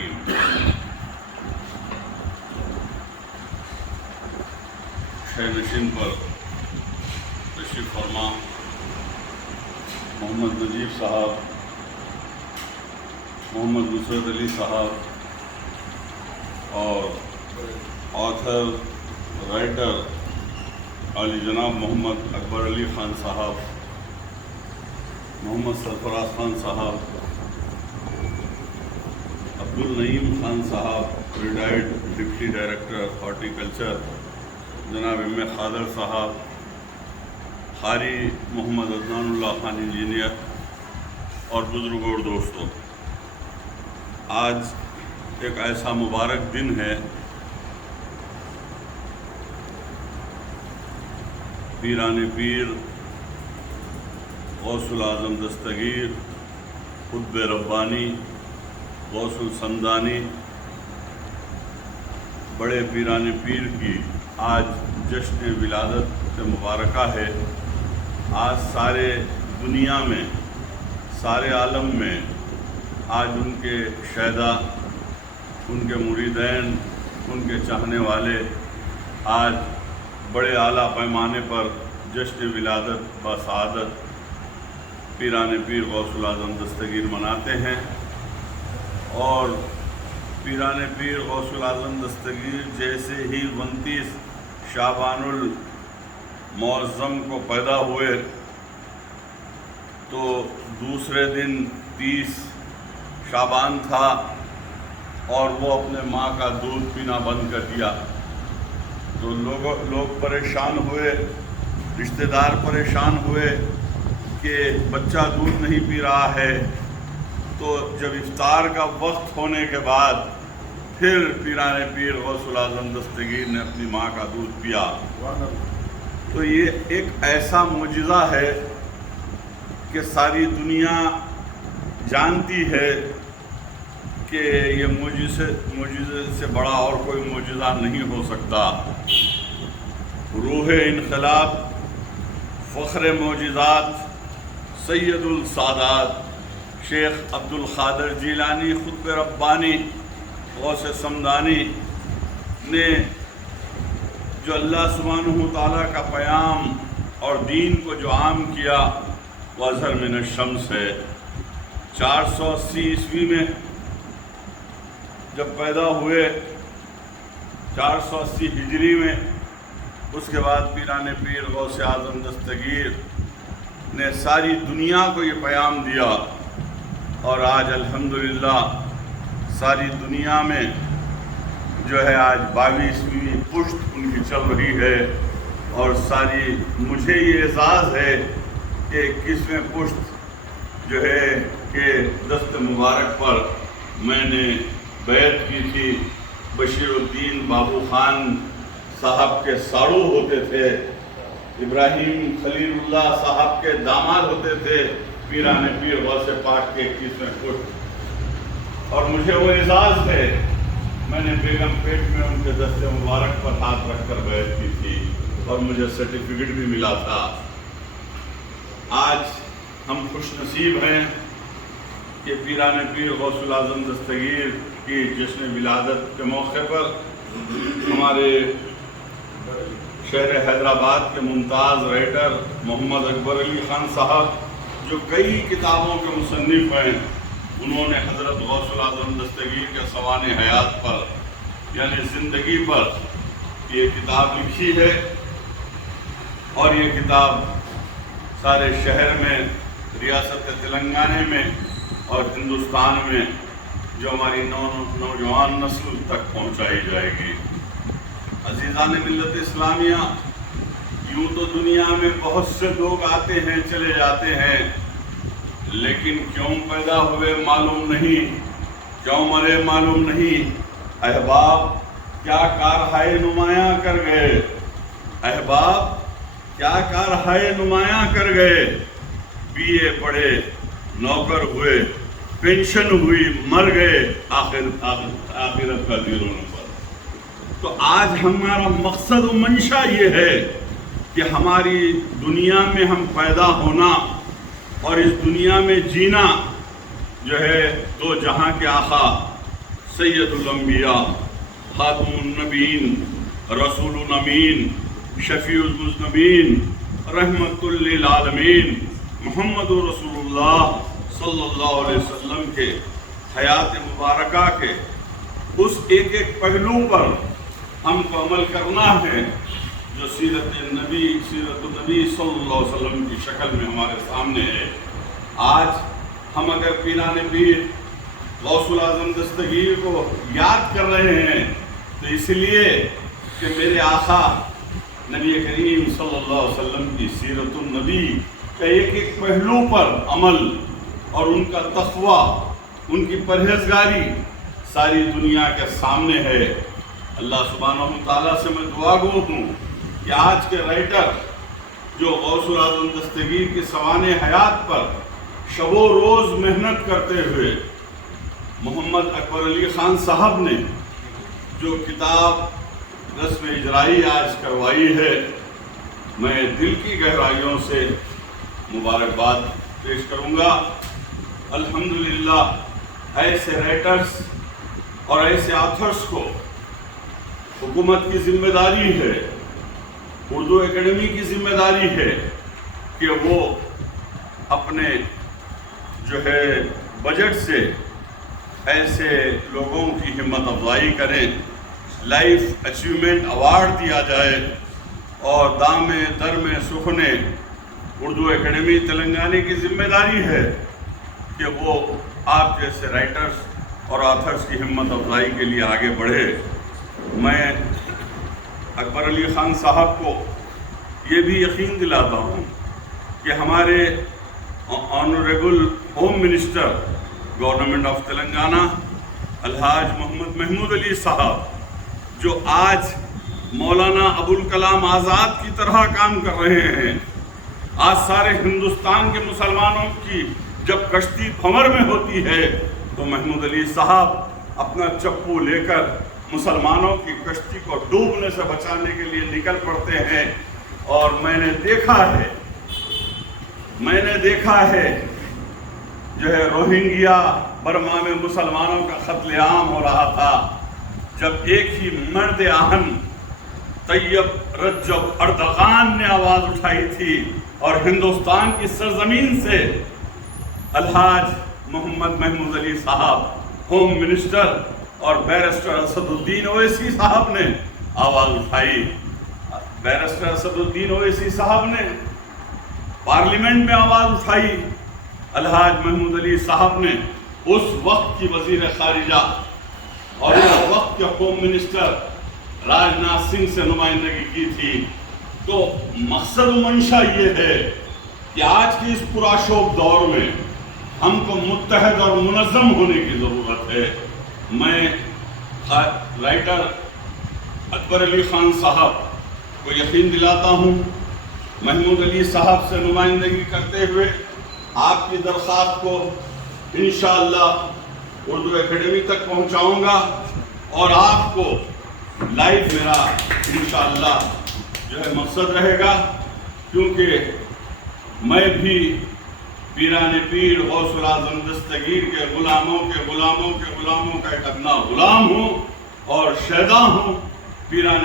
الرحیم۔ شہ نشین پر تشریف فرما محمد نجیب صاحب، محمد نصرت علی صاحب اور آتھر رائٹر علی جناب محمد اکبر علی خان صاحب، محمد سرفراز خان صاحب، عبدالنعیم خان صاحب ریٹائرڈ ڈپٹی ڈائریکٹر ہارٹیکلچر، جناب ایم خادر صاحب، قاری محمد عدنان اللہ خان انجینئر اور بزرگوں اور دوستوں، آج ایک ایسا مبارک دن ہے، پیران پیر غوث العظم دستگیر قطب ربانی غوث السمدانی بڑے پیران پیر کی آج جشن ولادت سے مبارکہ ہے۔ آج سارے دنیا میں، سارے عالم میں آج ان کے شہدا، ان کے مریدین، ان کے چاہنے والے آج بڑے اعلیٰ پیمانے پر جشن ولادت و سعادت پیران پیر غوث العظم دستگیر مناتے ہیں، اور پیران پیر غوث العظم دستگیر جیسے ہی 29 شعبان المعظم کو پیدا ہوئے تو دوسرے دن 30 شعبان تھا اور وہ اپنے ماں کا دودھ پینا بند کر دیا، تو لوگ پریشان ہوئے، رشتہ دار پریشان ہوئے کہ بچہ دودھ نہیں پی رہا ہے۔ تو جب افطار کا وقت ہونے کے بعد پھر پیران پیر غوث العظم دستگیر نے اپنی ماں کا دودھ پیا۔ تو یہ ایک ایسا معجزہ ہے کہ ساری دنیا جانتی ہے کہ یہ معجزے سے بڑا اور کوئی معجزہ نہیں ہو سکتا۔ روح انقلاب، فخر معجزات، سید السادات شیخ عبد القادر جیلانی قطب ربانی غوث سمدانی نے جو اللہ سبحانہ تعالیٰ کا پیام اور دین کو جو عام کیا، وہ اظہر من الشمس ہے۔ 480 عیسوی میں جب پیدا ہوئے، 480 ہجری میں، اس کے بعد پیران پیر غوث اعظم دستگیر نے ساری دنیا کو یہ پیام دیا، اور آج الحمدللہ ساری دنیا میں جو ہے آج 22ویں پشت ان کی چل رہی ہے، اور ساری مجھے یہ اعزاز ہے کہ 21ویں پشت جو ہے کہ دست مبارک پر میں نے بیعت کی تھی۔ بشیر الدین بابو خان صاحب کے ساڑو ہوتے تھے، ابراہیم خلیل اللہ صاحب کے داماد ہوتے تھے پیران پیر غوث پاک کے 21ویں پشت، اور مجھے وہ اعزاز ہے، میں نے بیگم پیٹ میں ان کے دست مبارک پر ہاتھ رکھ کر بیعت کی تھی اور مجھے سرٹیفکیٹ بھی ملا تھا۔ آج ہم خوش نصیب ہیں کہ پیران پیر غوث العظم دستگیر کی جشن ولادت کے موقع پر ہمارے شہر حیدرآباد کے ممتاز رائٹر محمد اکبر علی خان صاحب، جو کئی کتابوں کے مصنف ہیں، انہوں نے حضرت غوث العظم دستگیر کے سوانح حیات پر یعنی زندگی پر یہ کتاب لکھی ہے، اور یہ کتاب سارے شہر میں، ریاست تلنگانہ میں اور ہندوستان میں جو ہماری نوجوان نسل تک پہنچائی جائے گی۔ عزیزان ملت اسلامیہ، یوں تو دنیا میں بہت سے لوگ آتے ہیں چلے جاتے ہیں، لیکن کیوں پیدا ہوئے معلوم نہیں، کیوں مرے معلوم نہیں۔ احباب کیا کارہائے نمایاں کر گئے، احباب کیا کارہائے نمایاں کر گئے، بی اے پڑھے، نوکر ہوئے، پینشن ہوئی، مر گئے، آخرت کا دیروں پر۔ تو آج ہمارا مقصد و منشا یہ ہے کہ ہماری دنیا میں ہم پیدا ہونا اور اس دنیا میں جینا جو ہے دو جہاں کے آقا سید الانبیاء خاتم النبیین رسول امین شفیع المذنبین رحمت للعالمین محمد رسول اللہ صلی اللہ علیہ وسلم کے حیات مبارکہ کے اس ایک ایک پہلو پر ہم کو عمل کرنا ہے جو سیرت النبی صلی اللہ علیہ وسلم کی شکل میں ہمارے سامنے ہے۔ آج ہم اگر پیران پیر غوث الاعظم دستگیر کو یاد کر رہے ہیں تو اس لیے کہ میرے آقا نبی کریم صلی اللہ علیہ وسلم کی سیرت النبی کا ایک ایک پہلو پر عمل اور ان کا تقوی، ان کی پرہیزگاری ساری دنیا کے سامنے ہے۔ اللہ سبحانہ و تعالیٰ سے میں دعا گو ہوں کہ آج کے رائٹر جو غوث الاعظم دستگیر کی سوانح حیات پر شب و روز محنت کرتے ہوئے محمد اکبر علی خان صاحب نے جو کتاب رسم اجرائی آج کروائی ہے، میں دل کی گہرائیوں سے مبارکباد پیش کروں گا۔ الحمدللہ ایسے رائٹرز اور ایسے آتھرز کو حکومت کی ذمہ داری ہے، اردو اکیڈمی کی ذمہ داری ہے کہ وہ اپنے جو ہے بجٹ سے ایسے لوگوں کی ہمت افزائی کریں، لائف اچیومنٹ ایوارڈ دیا جائے، اور دام درم سخنے اردو اکیڈمی تلنگانہ کی ذمہ داری ہے کہ وہ آپ جیسے رائٹرز اور آتھرز کی ہمت افزائی کے لیے آگے بڑھے۔ میں اکبر علی خان صاحب کو یہ بھی یقین دلاتا ہوں کہ ہمارے honourable home minister government of Telangana الحاج محمد محمود علی صاحب جو آج مولانا ابوالکلام آزاد کی طرح کام کر رہے ہیں، آج سارے ہندوستان کے مسلمانوں کی جب کشتی بھنور میں ہوتی ہے تو محمود علی صاحب اپنا چپو لے کر مسلمانوں کی کشتی کو ڈوبنے سے بچانے کے لیے نکل پڑتے ہیں۔ اور میں نے دیکھا ہے جو ہے روہنگیا برما میں مسلمانوں کا قتل عام ہو رہا تھا، جب ایک ہی مرد آہن طیب رجب اردغان نے آواز اٹھائی تھی اور ہندوستان کی سرزمین سے الحاج محمد محمود علی صاحب ہوم منسٹر اور بیرسٹر اسد الدین اویسی صاحب نے آواز اٹھائی۔ بیرسٹر اسد الدین اویسی صاحب نے پارلیمنٹ میں آواز اٹھائی، الحاج محمود علی صاحب نے اس وقت کی وزیر خارجہ اور اس وقت کے ہوم منسٹر راج ناتھ سنگھ سے نمائندگی کی تھی۔ تو مقصد و منشا یہ ہے کہ آج کی اس پرآشوب دور میں ہم کو متحد اور منظم ہونے کی ضرورت ہے۔ میں رائٹر اکبر علی خان صاحب کو یقین دلاتا ہوں، محمود علی صاحب سے نمائندگی کرتے ہوئے آپ کی درخواست کو انشاءاللہ اردو اکیڈمی تک پہنچاؤں گا، اور آپ کو لائیو میرا انشاءاللہ جو ہے مقصد رہے گا، کیونکہ میں بھی پیران پیر غوث الاعظم دستگیر کے غلاموں کا ایک ادنا غلام ہوں اور شیدا ہوں۔ پیران